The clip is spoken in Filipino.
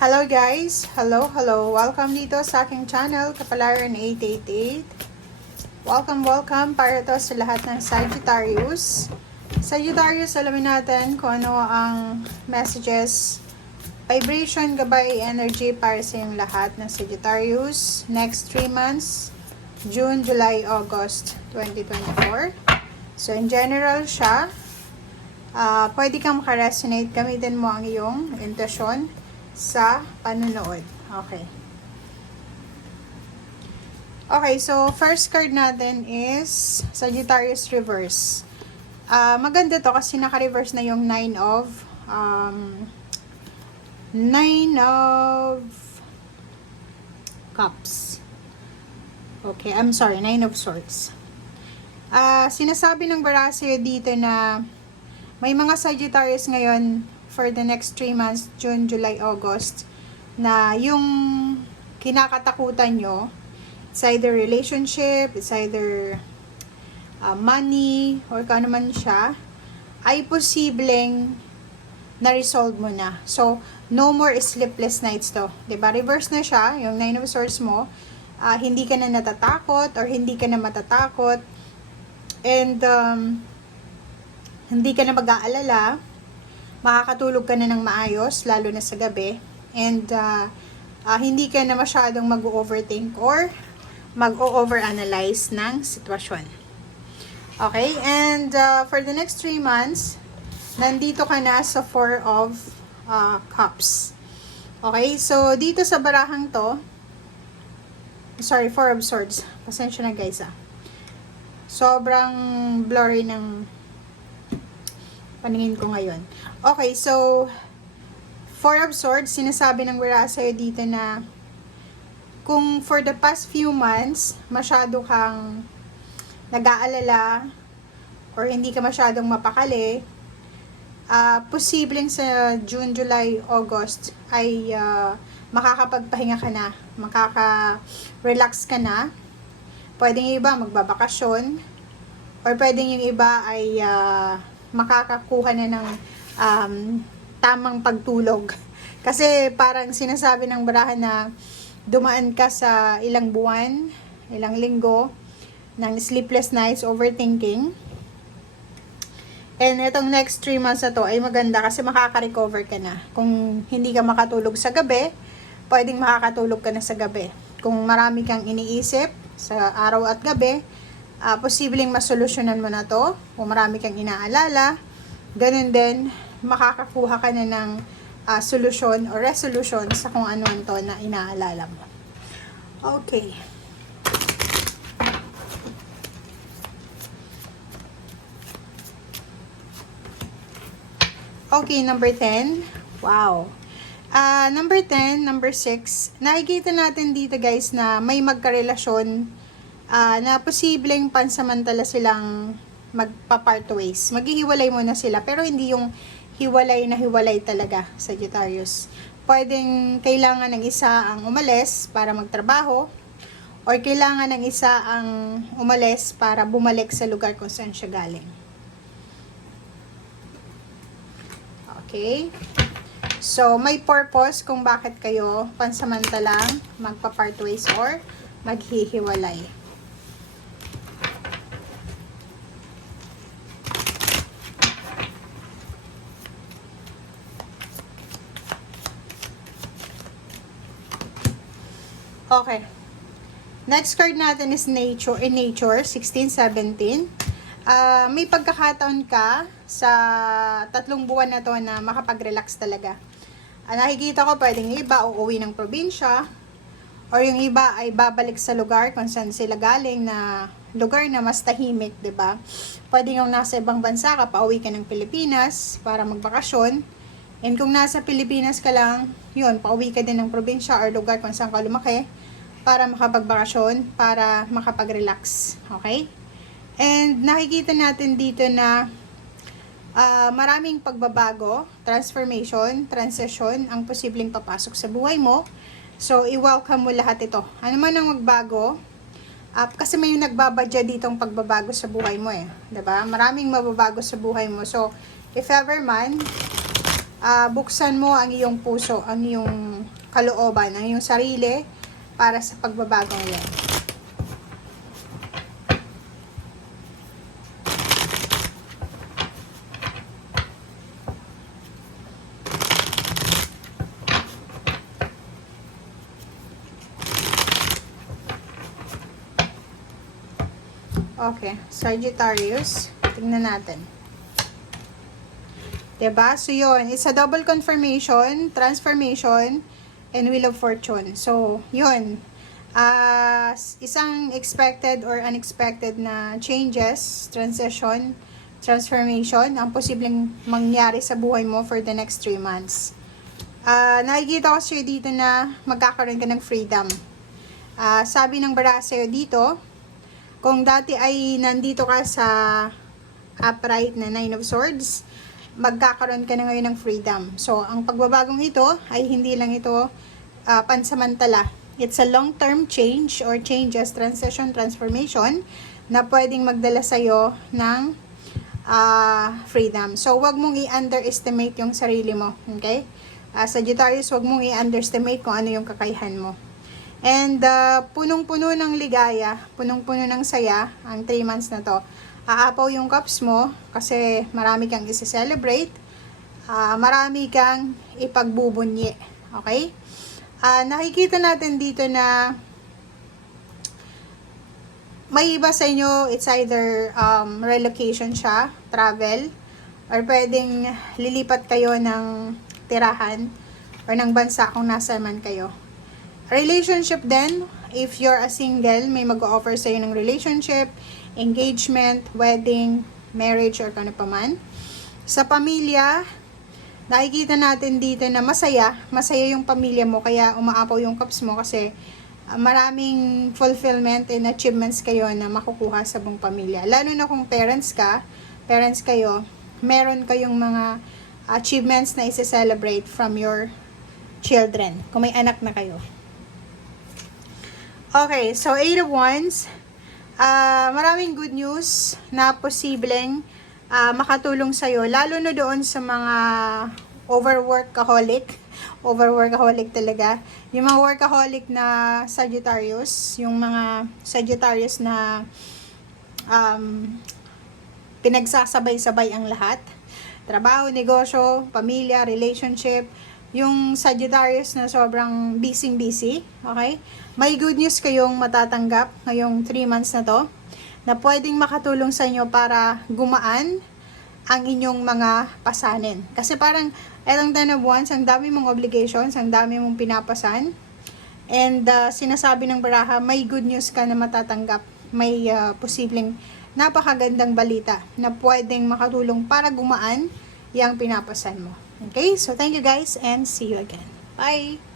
Hello guys! Hello! Welcome dito sa aking channel, Kapalaran 888. Welcome para to sa lahat ng Sagittarius. Sagittarius, alamin natin kung ano ang messages, vibration, gabay, energy para sa yung lahat ng Sagittarius. Next 3 months, June, July, August 2024. So in general siya, pwede kang makaresonate, gamitin mo ang iyong intuition sa panunood. Okay, so first card natin is Sagittarius Reverse. Maganda to kasi naka-reverse na yung Nine of Cups. Okay, I'm sorry, Nine of Swords. Sinasabi ng Barasio dito na may mga Sagittarius ngayon for the next 3 months, June, July, August, na yung kinakatakutan nyo, it's either relationship, it's either money, or kung ano man siya, ay posibleng na-resolve mo na. So, no more sleepless nights to. Diba? Reverse na siya, yung Nine of Swords mo, hindi ka na natatakot, or hindi ka na matatakot, and hindi ka na mag-aalala, makakatulog ka na ng maayos, lalo na sa gabi, and hindi ka na masyadong mag-overthink or mag-overanalyze ng sitwasyon. Okay, and for the next 3 months, nandito ka na sa Four of Cups. Okay, so dito sa barahang to, sorry, Four of Swords, pasensya na guys sobrang blurry ng paningin ko ngayon. Okay, so Four of Swords, sinasabi ng Wira sa'yo dito na kung for the past few months, masyado kang nag-aalala or hindi ka masyadong mapakali, posibleng sa June, July, August ay makakapagpahinga ka na, makaka-relax ka na. Pwedeng yung iba magbabakasyon, or pwedeng yung iba ay makakakuha na ng tamang pagtulog. Kasi parang sinasabi ng barahan na dumaan ka sa ilang buwan, ilang linggo ng sleepless nights, overthinking. And itong next 3 months na to ay maganda kasi makaka-recover ka na. Kung hindi ka makatulog sa gabi, pwedeng makakatulog ka na sa gabi. Kung marami kang iniisip sa araw at gabi, posibleng masolusyonan mo na to. Kung marami kang inaalala, ganun din, makakakuha ka na ng solusyon o resolution sa kung ano to na inaalala mo. Okay. Okay, number 10. Wow. Number 10, number 6, nakikita natin dito guys na may magkarelasyon na posibleng pansamantala silang magpa-part ways. Maghihiwalay muna sila, pero hindi yung hiwalay na hiwalay talaga, Sagittarius. Pwedeng kailangan ng isa ang umalis para magtrabaho, or kailangan ng isa ang umalis para bumalik sa lugar kung saan siya galing. Okay? So, may purpose kung bakit kayo pansamantalang magpa-part ways or maghihiwalay. Okay. Next card natin is Nature, 16-17. May pagkakataon ka sa 3 buwan na to na makapag-relax talaga. Nakikita ko pwedeng yung iba uuwi ng probinsya, or yung iba ay babalik sa lugar kung saan sila galing, na lugar na mas tahimik, 'di ba? Pwedeng yung nasa ibang bansa ka, pauwi ka ng Pilipinas para magbakasyon. And kung nasa Pilipinas ka lang, yun, pauwi ka din ng probinsya or lugar kung saan ka lumaki para makapagbakasyon, para makapag-relax. Okay? And nakikita natin dito na maraming pagbabago, transformation, transition ang posibleng papasok sa buhay mo. So, i-welcome mo lahat ito. Ano man ang magbago, kasi may nagbabadya ditong pagbabago sa buhay mo diba? Maraming mababago sa buhay mo. So, if ever man, buksan mo ang iyong puso, ang iyong kalooban, ang iyong sarili para sa pagbabagong yan. Okay, Sagittarius. Tingnan natin. Diba? So, yun. It's a double confirmation, transformation, and Wheel of Fortune. So, yun. Isang expected or unexpected na changes, transition, transformation, ang posibleng mangyari sa buhay mo for the next 3 months. Nakikita ko sa'yo dito na magkakaroon ka ng freedom. Sabi ng baraha sa'yo dito, kung dati ay nandito ka sa upright na 9 of Swords, magkakaroon ka na ngayon ng freedom. So, ang pagbabagong ito ay hindi lang ito pansamantala. It's a long-term change or changes, transition, transformation na pwedeng magdala sa'yo ng freedom. So, wag mong i-underestimate yung sarili mo. Okay? Sagittarius, wag mong i-underestimate kung ano yung kakayahan mo. And punong-puno ng ligaya, punong-puno ng saya ang 3 months na to. Aapaw yung cups mo kasi marami kang isi-celebrate, marami kang ipagbubunyi. Okay? Nakikita natin dito na may iba sa inyo, it's either relocation siya, travel, or pwedeng lilipat kayo ng tirahan or ng bansa kung nasa man kayo. Relationship din, if you're a single, may mag-offer sa'yo ng relationship, engagement, wedding, marriage, or kano pa man. Sa pamilya, nakikita natin dito na masaya yung pamilya mo, kaya umaapaw yung cups mo kasi maraming fulfillment and achievements kayo na makukuha sa buong pamilya. Lalo na kung parents kayo, meron kayong mga achievements na isi-celebrate from your children, kung may anak na kayo. Okay, so 8 of Wands, maraming good news na posibleng makatulong sa'yo, lalo na doon sa mga overworkaholic talaga. Yung mga workaholic na Sagittarius, yung mga Sagittarius na pinagsasabay-sabay ang lahat. Trabaho, negosyo, pamilya, relationship. Yung Sagittarius na sobrang busy, okay? May good news kayong matatanggap ngayong 3 months na to na pwedeng makatulong sa inyo para gumaan ang inyong mga pasanin. Kasi parang etong 10 of Wands, ang dami mong obligations, ang dami mong pinapasan. And sinasabi ng baraha, may good news ka na matatanggap. May posibleng napakagandang balita na pwedeng makatulong para gumaan yung pinapasan mo. Okay? So, thank you guys and see you again. Bye!